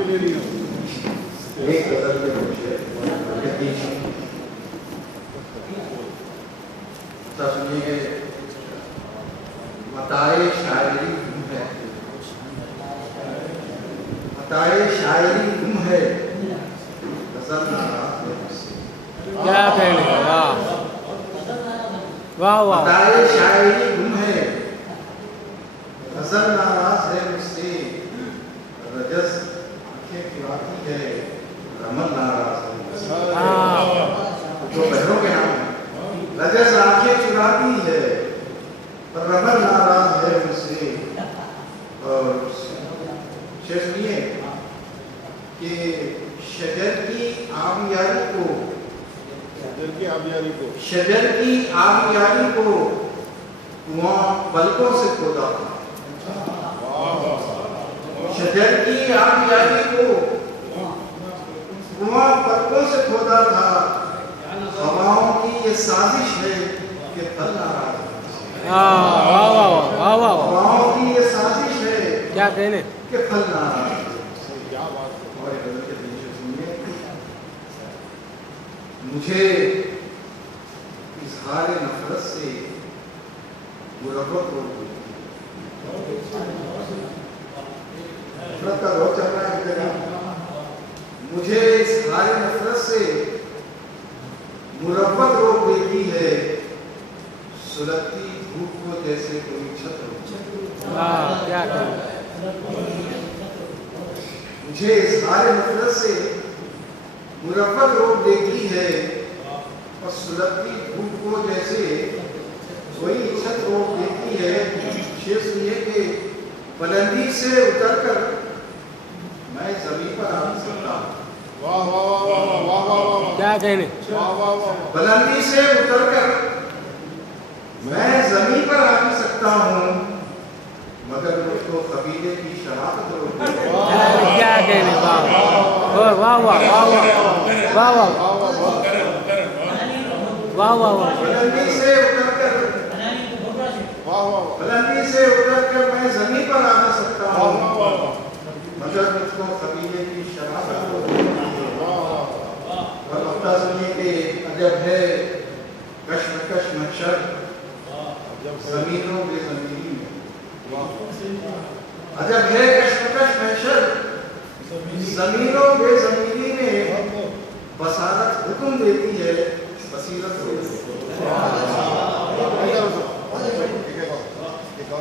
ایک غزل کے مجھے سنیے متائے شاعری گم ہے، متائے شاعری گم ہے، غزل ناراض ہے مجھ سے۔ کیا کہنے کا، واہ واہ واہ، متائے شاعری گم ہے، غزل ناراض ہے مجھ سے، رجز آنکھیں چراتی ہے، رمل ناراض ہے مجھ سے۔ جو بہروں کے نام ہیں، رجز آنکھیں چراتی ہے پر رمل ناراض ہے مجھ سے۔ اور شعر سنیے کہ شجر کی آبیاری کو، شجر کی آبیاری کو کنواں پلکوں سے کھودا تھا، شجر کی آبیاری کو کنواں پلکوں سے کھودا تھا، ہواؤں کی یہ سازش ہے کہ پھل ناراض ہے، ہواؤں کی یہ سازش ہے کیا کہنے، کہ پھل ناراض ہے۔ اور ایک غزل کے پیچھے سنیے، مجھے اظہار نفرت سے مربت ہو گئی، نفرت کا دور چل رہا ہے ایک جگہ، مجھے اظہار نفرت سے مربت روک دیتی ہے، سلگتی دھوپ کو جیسے کوئی چھت روک دیتی ہے۔ کیا کہنے، مجھے اظہار نفرت سے مربت روک دیتی ہے اور سلگتی دھوپ کو جیسے کوئی چھت روک دیتی ہے۔ شعر سنیے کہ بلندی سے اتر کر میں زمین پر آ نہیں سکتا، کیا کہنے، بلندی سے اتر کر میں زمین پر آ نہیں سکتا ہوں، مگر مجھ کو قبیلے کی شرافت روک دیتی ہے۔ کیا کہنے، واہ واہ واہ واہ واہ واہ واہ واہ واہ، بلندی سے اتر کر میں زمین پر آ نہ سکتا ہوں، مگر مجھ کو قبیلے کی شرافت روک دیتی ہے۔ اور مقطع سنیے کہ عجب ہے کشمکش محشر زمینوں بے زمینی میں، عجب ہے کشمکش محشر زمینوں بے زمینی میں، بصارت حکم دیتی ہے بصیرت روک دیتی ہے۔